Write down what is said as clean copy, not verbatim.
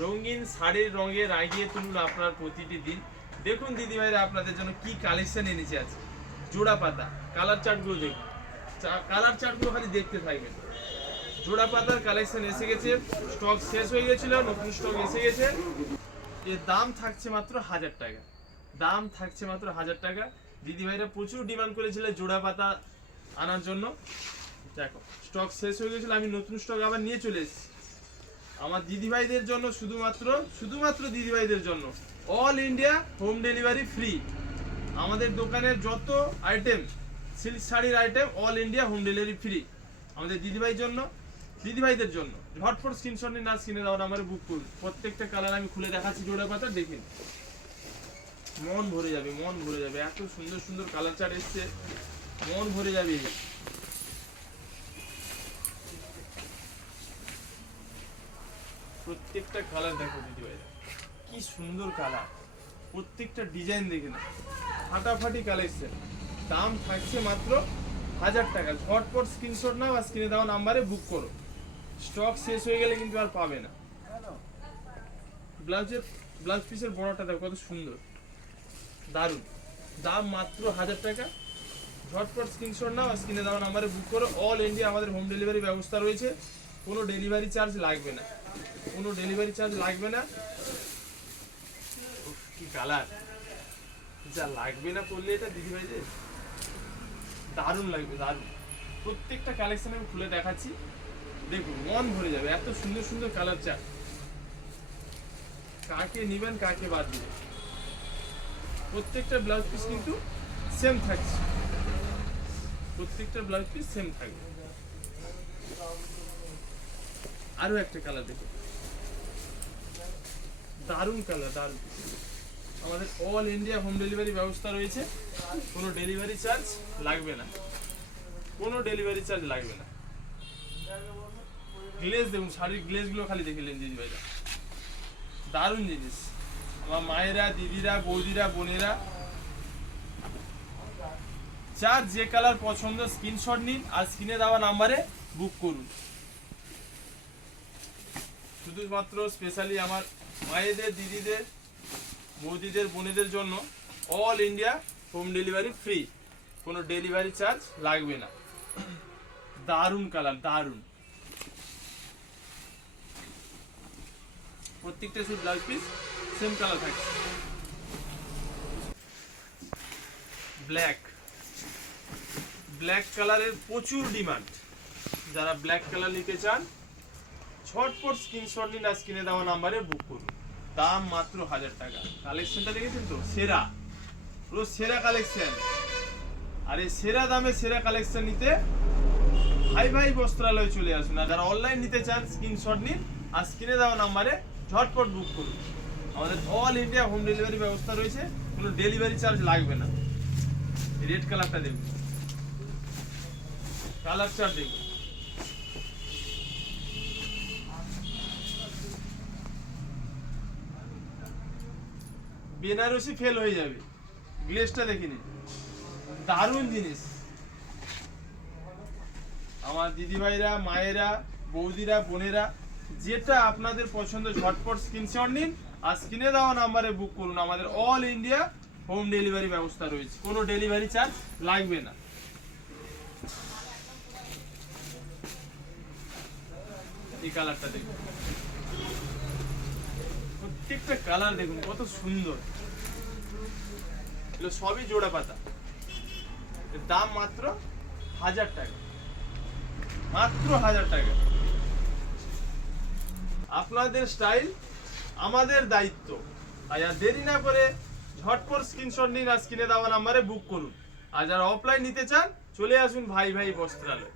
রঙিন শাড়ির রঙে রাঙিয়ে তুলুন আপনার প্রতিটি দিন। দেখুন দিদিভাইরা আপনাদের জন্য কি কালেকশন এনেছে আছে। জোড়া পাতা কালার চার্টগুলো দেখুন, কালার চার্টগুলো খালি দেখতে থাকবেন। জোড়া পাতার কালেকশন এসে গেছে, স্টক শেষ হয়ে গেছিল, নতুন স্টক এসে গেছে। এর দাম থাকছে মাত্র 1000 টাকা, দাম থাকছে মাত্র 1000 টাকা। দিদিভাইরা প্রচুর ডিমান্ড করেছিল জোড়া পাতা আনার জন্য। দেখো স্টক শেষ হয়ে গেছিল, আমি নতুন স্টক আবার নিয়ে চলে এসেছি আমার দিদিভাইদের জন্য, শুধুমাত্র দিদিভাইদের জন্য। All India home delivery free. আমাদের দোকানের যত আইটেম সিল্ক শাড়ির item all India home delivery free আমাদের দিদিভাইদের জন্য। ঝটপট স্ক্রিনশট নিয়ে না স্ক্রিনে দেওয়া নাম্বারে বুক করুন। প্রত্যেকটা কালার আমি খুলে দেখাচ্ছি জোড়া পাতা, দেখুন মন ভরে যাবে, মন ভরে যাবে। এত সুন্দর সুন্দর কালার চার্ট এসছে, মন ভরে যাবে। প্রত্যেকটা কালার দেখো দিদিভাইরা, কি সুন্দর কালার, প্রত্যেকটা ডিজাইন দেখে না, ফাটাফাটি কালেকশন। দাম থাকছে মাত্র 1000 টাকা। ঝটপট স্ক্রিনশট নাও আর স্ক্রিনে দেওয়া নাম্বারে বুক করো। স্টক শেষ হয়ে গেলে কিন্তু আর পাবে না। ব্লাউজ পিসের বর্ডারটা দেখো কত সুন্দর, দারুণ। দাম মাত্র 1000 টাকা। ঝটপট স্ক্রিনশট নাও আর স্ক্রিনে দেওয়া নাম্বারে বুক করো। অল ইন্ডিয়া আমাদের হোম ডেলিভারি ব্যবস্থা রয়েছে, কোনো ডেলিভারি চার্জ লাগবে না, কোনো ডেলিভারি চার্জ লাগবে না। কি কালার, যা লাগবে না করলে এটা দিদিভাইদের দারুণ লাগবে, দারুণ। প্রত্যেকটা কালেকশন আমি খুলে দেখাচ্ছি, দেখুন মন ভরে যাবে। এত সুন্দর সুন্দর কালার চার্ট, কাকে নিবেন কাকে বাদ দিবেন। প্রত্যেকটা ব্লাউজ পিস কিন্তু সেম থাকছে, প্রত্যেকটা ব্লাউজ পিস সেম থাকবে। আরো একটা কালার দেখুন, দারুণ কালার, দারুণ। আমাদের অল ইন্ডিয়া হোম ডেলিভারি ব্যবস্থা রয়েছে, কোনো ডেলিভারি চার্জ লাগবে না, কোনো ডেলিভারি চার্জ লাগবে না। গ্লেজ দেখুন, শাড়ির গ্লেজগুলো খালি দেখলেন দিদিভাইরা, দারুণ জিনিস। আমার মায়েরা, দিদিরা, বৌদিরা, বোনেরা, যার যে কালার পছন্দ স্ক্রিনশট নিন আর স্ক্রিনে দেওয়া নাম্বারে বুক করুন। শুধুমাত্র স্পেশালি আমার মায়েদের, দিদিদের, বৌদিদের, বোনেদের জন্য all India home delivery free, কোনো ডেলিভারি চার্জ লাগবে না। দারুণ কালার, দারুণ। প্রত্যেকটা শুধু ব্লাউজ পিস সেম কালার থাকে। ব্ল্যাক কালারের প্রচুর ডিমান্ড। যারা ব্ল্যাক কালার নিতে চান ঝটপট স্ক্রিনশট নিন আর স্ক্রিনে দেওয়া নাম্বারে বুক করুন। দাম মাত্র 1000 টাকা। কালেকশনটা দেখেছেন তো, সেরা, পুরো সেরা কালেকশন। আর এই সেরা দামে সেরা কালেকশন নিতে ভাই বস্ত্রালয় চলে আসুন। আর যারা অনলাইন নিতে চান স্ক্রিনশট নিন আর স্ক্রিনে দেওয়া নাম্বারে ঝটপট বুক করুন। আমাদের অল ইন্ডিয়া হোম ডেলিভারি ব্যবস্থা রয়েছে, কোনো ডেলিভারি চার্জ লাগবে না। রেড কালারটা দেখুন, কালার চার্ট দেখুন, বেনারসি ফেল হয়ে যাবে। গ্লেজটা দেখে নিন, দারুণ জিনিস। আমার দিদিভাইরা, মায়েরা, বৌদিরা, বোনেরা, যেটা আপনাদের পছন্দ ঝটপট স্ক্রিনশট নিন আর স্ক্রিনে দেওয়া নাম্বারে বুক করুন। আমাদের অল ইন্ডিয়া হোম ডেলিভারি ব্যবস্থা রয়েছে, কোনো ডেলিভারি চার্জ লাগবে না। এই কালারটা দেখুন, প্রত্যেকটা কালার দেখুন কত সুন্দর। এগুলো সবই জোড়া পাতা। এর দাম মাত্র 1000 টাকা, মাত্র 1000 টাকা। আপনাদের স্টাইল আমাদের দায়িত্ব। আর দেরি না করে ঝটপট স্ক্রিনশট নিন আর স্ক্রিনে দেওয়া নাম্বারে বুক করুন। আর যারা অফলাইন নিতে চান চলে আসুন ভাই বস্ত্রালয়।